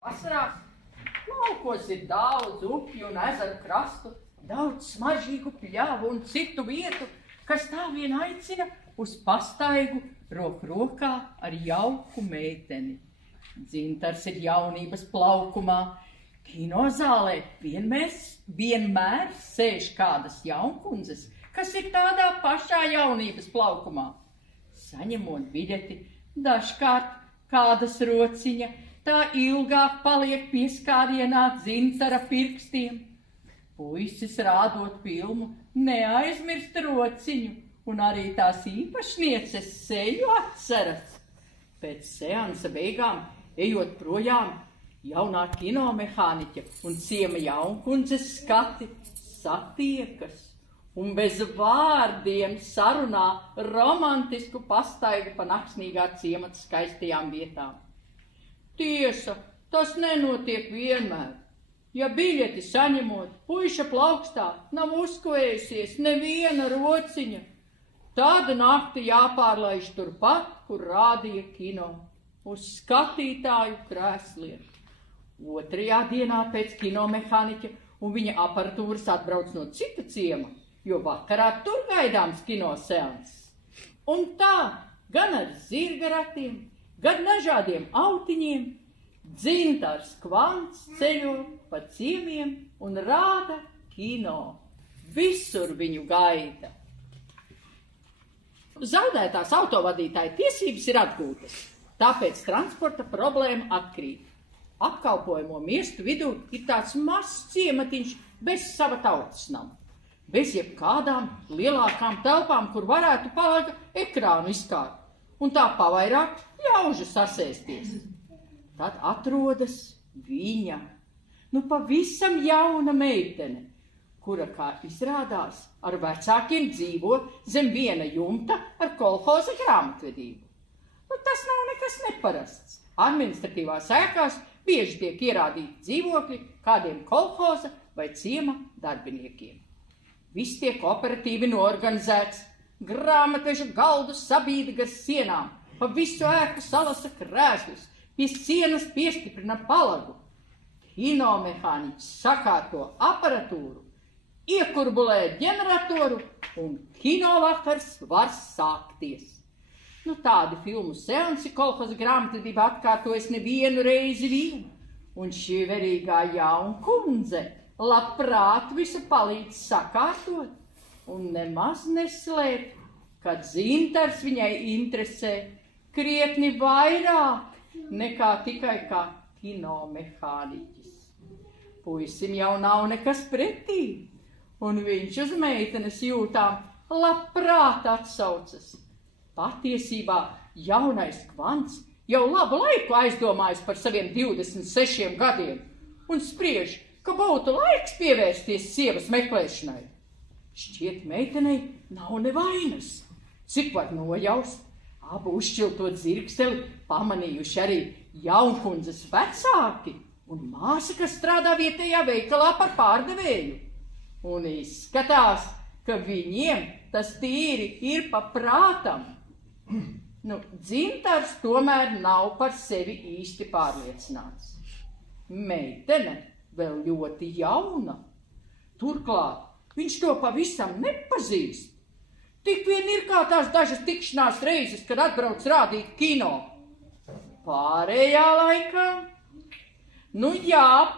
Vasarās laukos ir daudz upju un ezeru krastu, daudz smaržīgu pļavu un citu vietu, kas tā vien aicina uz pastaigu roku rokā ar jauku meiteni. Dzintars ir jaunības plaukumā. Kinozālē vienmēr sēž kādas jaunkundzes, kas ir tādā pašā jaunības plaukumā. Saņemot biļeti, dažkārt kādas rociņa, tā ilgāk paliek pieskārienā dzintara pirkstiem. Puisis rādot filmu neaizmirst rociņu, un arī tās īpašnieces seju atceras. Pēc seansa beigām, ejot projām, jaunā kinomehāniķa un ciema jaunkundzes skati satiekas un bez vārdiem sarunā romantisku pastaigu pa naksnīgā ciemata skaistajām vietām. Tiesa, tas nenotiek vienmēr. Ja biļeti saņemot, puiša plaukstā nav uzkavējusies neviena rociņa, tad nakti jāpārlaiž turpat, kur rādīja kino, uz skatītāju krēsliem. Otrajā dienā pēc kinomehāniķa un viņa aparatūras atbrauc no cita ciema, jo vakarā tur gaidāms kinoseans. Un tā, gan ar zirga ratiem, gan dažādiem autiņiem, dzintars Kvants ceļo pa ciemiem un rāda kino. Visur viņu gaida. Zaudētās autovadītāja tiesības ir atgūtas, tāpēc transporta problēma atkrīt. Apkalpojamo miestu vidū ir tāds mazs ciematiņš bez sava tautas nama, bez jebkādām lielākām telpām, kur varētu palaiga ekrānu izkārt, un tā pavairāk ļaužu sasēsties. Tad atrodas viņa, pavisam jauna meitene, kura, kā izrādās, ar vecākiem dzīvo zem viena jumta ar kolhoza grāmatvedību. Tas nav nekas neparasts. Administratīvās ēkās bieži tiek ierādīti dzīvokļi kādiem kolhoza vai ciema darbiniekiem. Viss tiek operatīvi noorganizēts, grāmatvežu galdus sabīda gar sienām, pa visu ēku salasa krēslus, pie sienas piestiprina palagu. Kinomehāniķis sakārto aparatūru, iekurbulē ģeneratoru un kinovakars var sākties. Tādi filmu seansi kolhoza grāmatvedībā atkārtojas nevienu reizi vien, un šī verīgā jaunkundze labprāt visu palīdz sakārtot un nemaz neslēp, ka dzintars viņai interesē krietni vairāk nekā tikai kā kinomehāniķis. Puisim jau nav nekas pretī, un viņš uz meitenes jūtām labprāt atsaucas. Patiesībā jaunais Kvants jau labu laiku aizdomājas par saviem 26 gadiem un spriež, ka būtu laiks pievērsties sievas meklēšanai. Šķiet, meitenei nav nevainas. Cik var nojaust, abu uzšķilto dzirksteli pamanījuši arī jaunkundzes vecāki un māsa, kas strādā vietējā veikalā par pārdevēju. Un izskatās, ka viņiem tas tīri ir pa prātam. Dzintars tomēr nav par sevi īsti pārliecināts. Meitene vēl ļoti jauna. Turklāt viņš to pavisam nepazīst. Tik vien ir kā tās dažas tikšanās reizes, kad atbrauc rādīt kino. Pārējā laikā?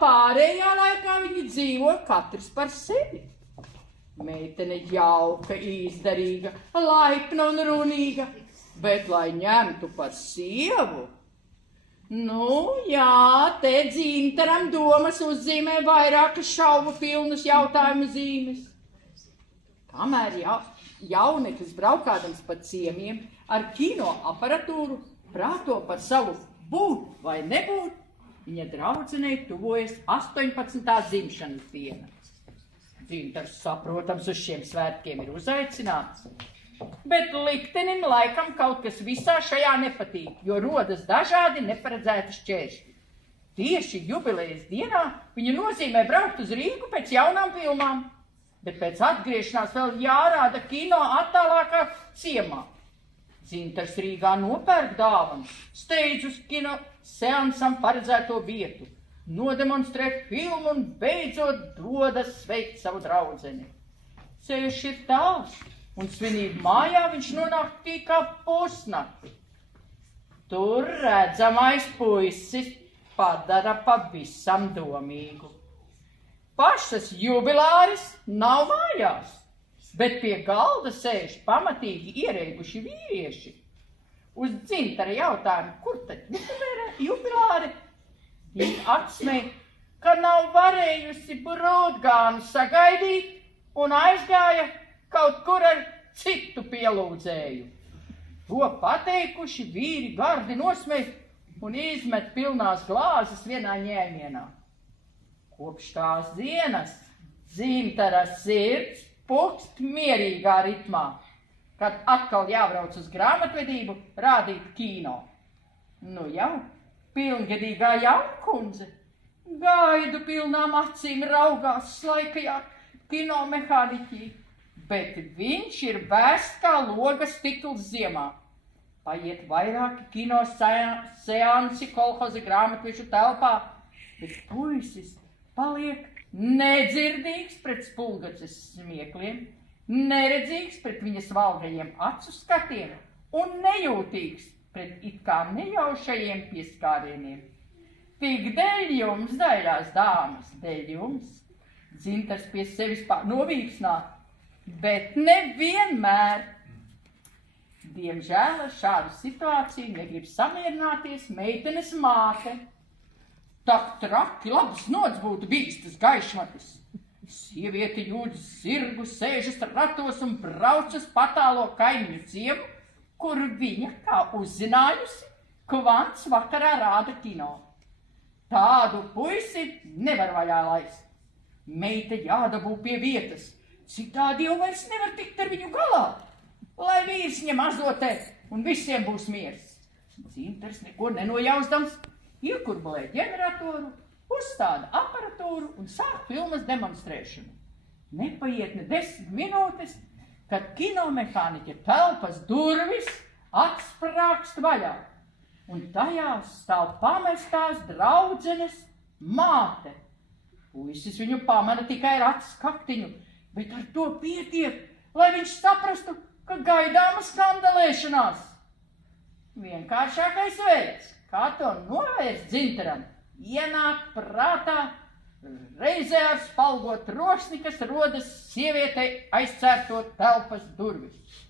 Pārējā laikā viņi dzīvo katrs par sevi. Meitene jauka, izdarīga, laipna un runīga, bet lai ņemtu par sievu? Te dzintaram domas uzzīmē vairākas šaubu pilnas jautājumu zīmes. Kamēr jauneklis braukādams pa ciemiem ar kino aparatūru prāto par savu būt vai nebūt, viņa draudzenei tuvojas 18. dzimšanas diena. Dzintars, saprotams, uz šiem svētkiem ir uzaicināts, bet liktenim laikam kaut kas visā šajā nepatīk, jo rodas dažādi neparedzēti šķēršļi. Tieši jubilejas dienā viņa nozīmē braukt uz Rīgu pēc jaunām filmām, bet pēc atgriešanās vēl jārāda kino attālākā ciemā. Dzintars Rīgā nopērk dāvanu, steidz uz seansam paredzēto vietu, nodemonstrē filmu un beidzot dodas sveikt savu draudzeni. Ceļš ir tāls, un svinību mājā viņš nonāk tikā pusnakti. Tur redzamais puisis padara pavisam domīgu. Pašas jubilāris nav mājās, bet pie galda sēž pamatīgi ierēbuši vīrieši. Uz dzintara jautājumu, kur tad jubilāri, viņa atsmēja, ka nav varējusi brūtgānu sagaidīt un aizgāja kaut kur ar citu pielūdzēju. To pateikuši vīri gardi nosmej un izmet pilnās glāzes vienā ņēmienā. Kopš tās dienas dzintara sirds pukst mierīgā ritmā, kad atkal jābrauc uz grāmatvedību rādīt kino. Nu jau, pilngadīgā jaunkundze, gaidu pilnām acīm raugās slaikajā kinomehāniķī, bet viņš ir vēsts kā logas stikls ziemā. Paiet vairāki kino seansi kolhoza grāmatvežu telpā, bet puisis paliek nedzirdīgs pret spulgaces smiekliem, neredzīgs pret viņas valgajiem acu skatiem un nejūtīgs pret it kā nejaušajiem pieskārieniem. Tik dēļ jums, daļās dāmas, dēļ jums. Dzintars pie sevis novīksnāt, bet nevienmēr. Diemžēl ar šādu situāciju negrib samierināties meitenes māte. Tak traki labs nods būtu bijis tas gaišmatis. Sieviete jūdz zirgu, sēžas ratos un braucas patālo kaimiņu ciemu, kur viņa, kā uzzinājusi, kvants vakarā rāda kino. Tādu puisi nevar vaļā laist. Meita jādabū pie vietas, citādi jau vairs nevar tikt ar viņu galā, lai vīrs ņem azotē un visiem būs miers. Dzintars neko nenojausdams iekurbalē ģeneratoru, uzstāda aparatūru un sāk filmas demonstrēšanu. Nepaiet ne 10 minūtes, kad kinomehāniķa telpas durvis atsprākst vaļā, un tajās stāv pamestās draudzenes māte. Puisis viņu pamana tikai ar acis kaktiņu, bet ar to pietiek, lai viņš saprastu, ka gaidāma skandalēšanās. Vienkāršākais veids, kā to novērst dzintaram, ienāk prātā reizē ar spalgot troksni, kas rodas sievietei aizcērtot telpas durvis.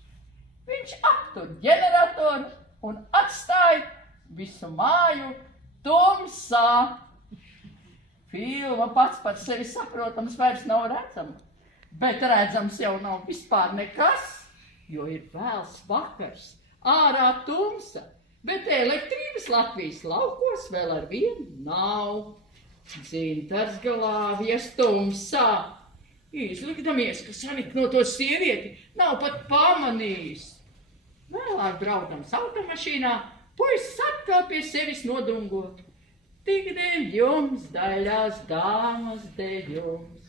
Viņš aptur ģeneratoru un atstāja visu māju tumsā. Filma pats par sevi saprotams vairs nav redzama, bet redzams jau nav vispār nekas, jo ir vēls vakars, ārā tumsa, bet elektrības Latvijas laukos vēl ar vienu nav. Dzintars glābjas tumsā, izlikdamies, ka saniknoto sievieti nav pat pamanījis. Vēlāk braukdams automašīnā, puisis atkal pie sevis nodungot. Tik dēļ jums, daļās dāmas, dēļ jums.